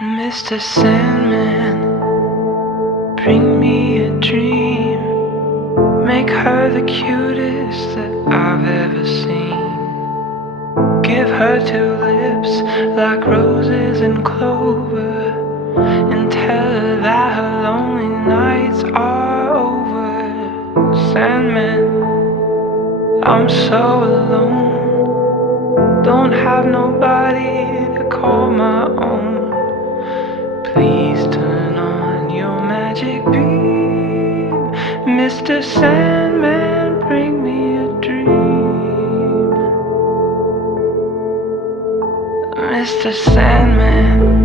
Mr. Sandman, bring me a dream. Make her the cutest that I've ever seen. Give her two lips like roses and clover, and tell her that her lonely nights are over. Sandman, I'm so alone, don't have nobody to call my own. Please turn on your magic beam. Mr. Sandman, bring me a dream. Mr. Sandman.